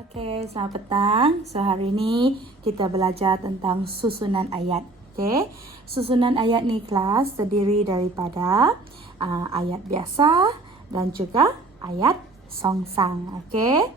Okey, selamat petang. So, hari ini kita belajar tentang susunan ayat. Okey, susunan ayat ni kelas terdiri daripada ayat biasa dan juga ayat songsang. Okey.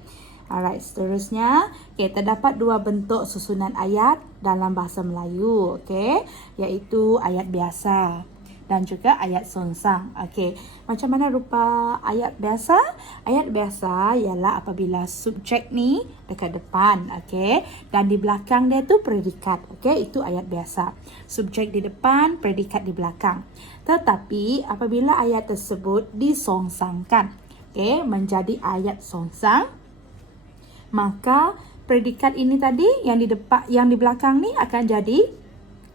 Alright, seterusnya, terdapat dua bentuk susunan ayat dalam bahasa Melayu. Okey, iaitu ayat biasa dan juga ayat songsang. Okey, macam mana rupa ayat biasa? Ayat biasa ialah apabila subjek ni dekat depan, okey, dan di belakang dia tu predikat. Okey, itu ayat biasa. Subjek di depan, predikat di belakang. Tetapi apabila ayat tersebut disongsangkan, okey, menjadi ayat songsang, maka predikat ini tadi yang di depan, yang di belakang ni akan jadi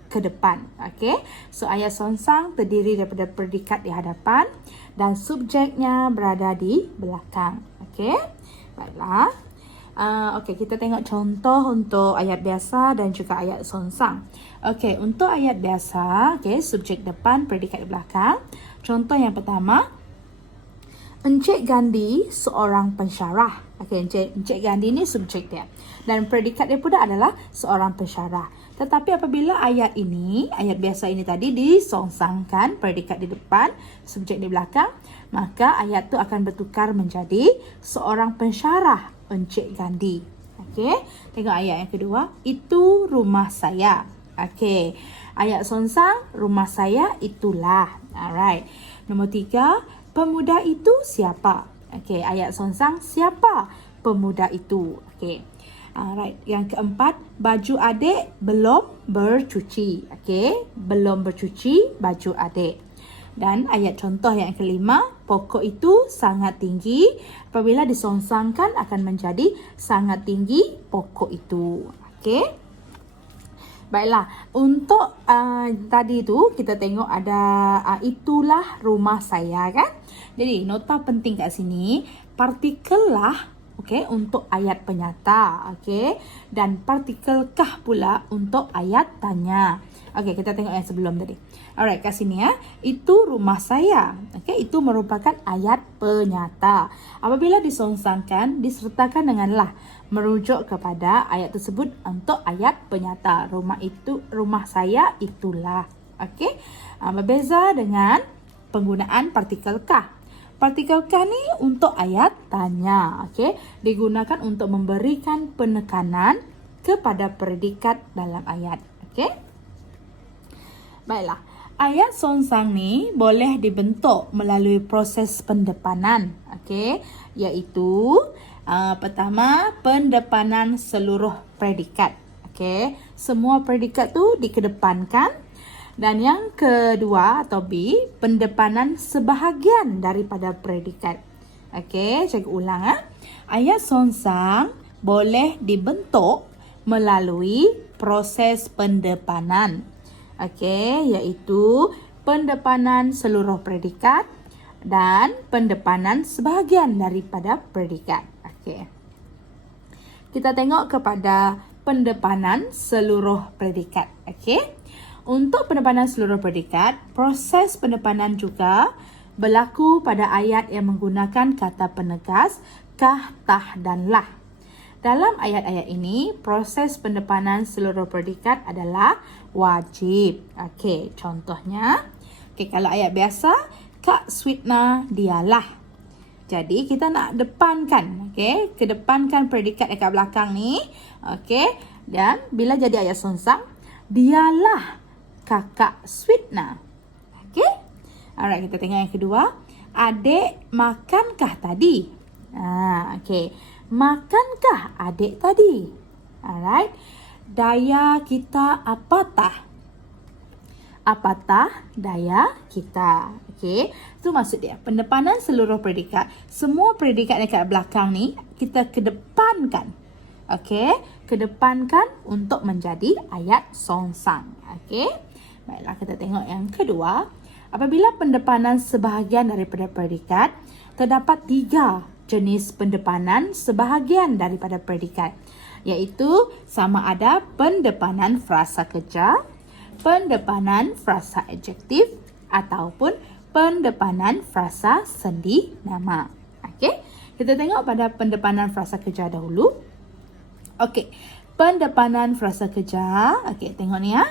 ke depan. Okey. So ayat songsang terdiri daripada predikat di hadapan dan subjeknya berada di belakang. Okey. Baiklah. Okey, kita tengok contoh untuk ayat biasa dan juga ayat songsang. Okey, untuk ayat biasa, okey, subjek depan, predikat di belakang. Contoh yang pertama, Encik Gandhi seorang pensyarah. Okey, Encik Gandhi ni subjek dia. Dan predikat dia pula adalah seorang pensyarah. Tetapi apabila ayat ini, ayat biasa ini tadi disongsangkan, predikat di depan, subjek di belakang, maka ayat tu akan bertukar menjadi seorang pensyarah Encik Gandhi. Okey, tengok ayat yang kedua, itu rumah saya. Okey, ayat songsang, rumah saya itulah. Alright. Nombor 3, pemuda itu siapa? Okey, ayat songsang, siapa pemuda itu? Okey. Alright, yang keempat, baju adik belum bercuci. Okey, belum bercuci baju adik. Dan ayat contoh yang kelima, pokok itu sangat tinggi. Apabila disongsangkan akan menjadi sangat tinggi pokok itu. Okey. Baiklah, untuk tadi tu kita tengok ada itulah rumah saya kan. Jadi nota penting kat sini, partikel lah, okey, untuk ayat penyata, okey, dan partikel kah pula untuk ayat tanya. Okey, kita tengok yang sebelum tadi. Alright, kat sini ya, itu rumah saya. Okey, itu merupakan ayat penyata. Apabila disongsangkan, disertakan dengan lah, merujuk kepada ayat tersebut untuk ayat penyata. Rumah itu, rumah saya itulah. Okey, berbeza dengan penggunaan partikel kah. Partikel kah ni untuk ayat tanya. Okey, digunakan untuk memberikan penekanan kepada predikat dalam ayat. Okey. Baiklah, ayat songsang ni boleh dibentuk melalui proses pendepanan. Okey, iaitu pertama, pendepanan seluruh predikat. Okey, semua predikat tu dikedepankan. Dan yang kedua atau B, pendepanan sebahagian daripada predikat. Okey, cikgu ulang ya. Ayat songsang boleh dibentuk melalui proses pendepanan. Okey, iaitu pendepanan seluruh predikat dan pendepanan sebahagian daripada predikat. Okey. Kita tengok kepada pendepanan seluruh predikat. Okey. Untuk pendepanan seluruh predikat, proses pendepanan juga berlaku pada ayat yang menggunakan kata penegas kah, tah dan lah. Dalam ayat-ayat ini, proses pendepanan seluruh predikat adalah wajib. Okey, contohnya, kalau ayat biasa, Kak Sweetna dialah. Jadi kita nak depankan, kedepankan predikat dekat belakang ni, dan bila jadi ayat songsang, dialah kakak Sweetna. Okey. Alright, kita tengok yang kedua. Adik makankah tadi? Okey. Makankah adik tadi? Alright. Daya kita apatah? Apatah daya kita? Okey. Itu maksud dia. Pendepanan seluruh predikat. Semua predikat dekat belakang ni kita kedepankan. Okey. Kedepankan untuk menjadi ayat songsang. Okey. Baiklah, kita tengok yang kedua. Apabila pendepanan sebahagian daripada predikat, terdapat 3 jenis pendepanan sebahagian daripada predikat. Iaitu sama ada pendepanan frasa kerja, pendepanan frasa adjektif ataupun pendepanan frasa sendi nama. Okey, kita tengok pada pendepanan frasa kerja dahulu. Okey, pendepanan frasa kerja. Okey, tengok ni ya.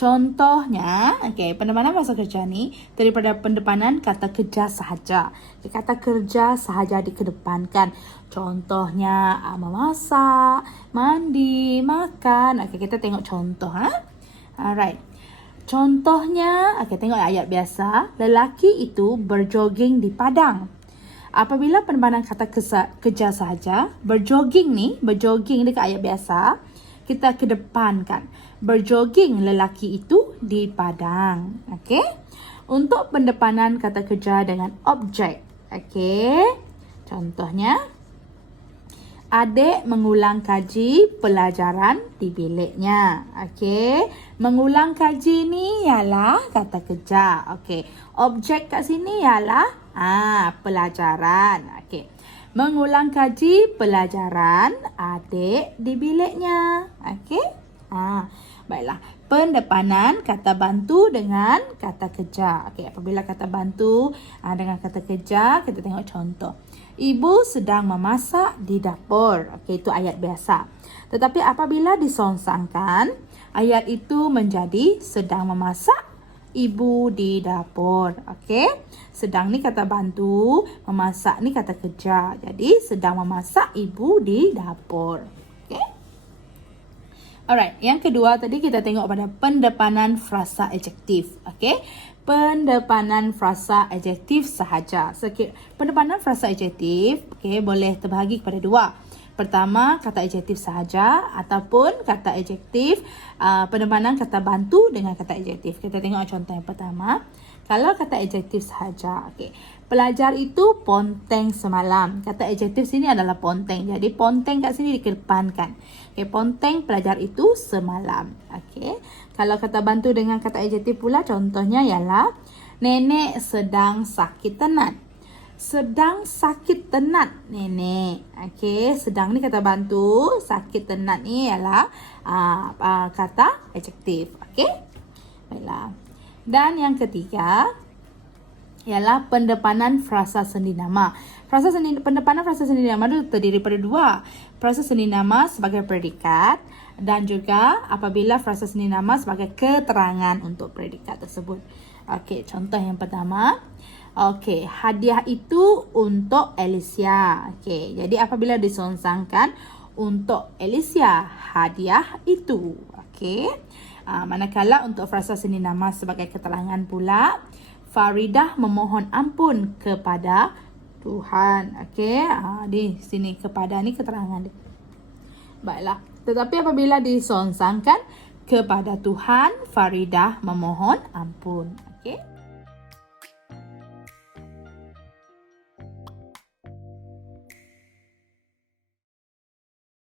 Contohnya, okey, pendepanan frasa kerja ni daripada pendepanan kata kerja sahaja. Kata kerja sahaja dikedepankan. Contohnya, memasak, mandi, makan. Okey, kita tengok contoh. Alright. Contohnya, okey, tengok ayat biasa. Lelaki itu berjoging di padang. Apabila pendepanan kata kerja sahaja, berjoging dekat ayat biasa, kita kedepankan. Berjoging lelaki itu di padang. Okey. Untuk pendepanan kata kerja dengan objek. Okey. Contohnya, adik mengulang kaji pelajaran di biliknya. Okey. Mengulang kaji ni ialah kata kerja. Okey. Objek kat sini ialah pelajaran. Okey. Mengulang kaji pelajaran adik di biliknya. Okey. Baiklah. Pendepanan kata bantu dengan kata kerja. Okey, apabila kata bantu dengan kata kerja, kita tengok contoh. Ibu sedang memasak di dapur. Okey, itu ayat biasa. Tetapi apabila disongsangkan, ayat itu menjadi sedang memasak ibu di dapur. Okey. Sedang ni kata bantu, memasak ni kata kerja. Jadi sedang memasak ibu di dapur. Okey. Alright, yang kedua tadi kita tengok pada pendepanan frasa adjektif. Okey. Pendepanan frasa adjektif sahaja. Pendepanan frasa adjektif boleh terbahagi kepada dua. Pertama, kata adjektif sahaja ataupun kata adjektif pendepanan kata bantu dengan kata adjektif. Kita tengok contoh yang pertama. Kalau kata adjektif sahaja, pelajar itu ponteng semalam. Kata adjektif sini adalah ponteng. Jadi ponteng kat sini dikedepankan. Ponteng pelajar itu semalam. Kalau kata bantu dengan kata adjektif pula, contohnya ialah nenek sedang sakit tenat. Sedang sakit tenat nenek. Sedang ni kata bantu, sakit tenat ni ialah kata adjektif. Baiklah. Dan yang ketiga ialah pendepanan frasa sendi nama. Pendepanan frasa sendi nama itu terdiri daripada dua. Frasa sendi nama sebagai predikat dan juga apabila frasa sendi nama sebagai keterangan untuk predikat tersebut. Contoh yang pertama. Hadiah itu untuk Alicia. Jadi apabila disongsangkan untuk Alicia, hadiah itu. Manakala untuk frasa sendi nama sebagai keterangan pula, Faridah memohon ampun kepada Tuhan. Di sini kepada ni keterangan dia. Baiklah. Tetapi apabila disongsangkan kepada Tuhan, Faridah memohon ampun.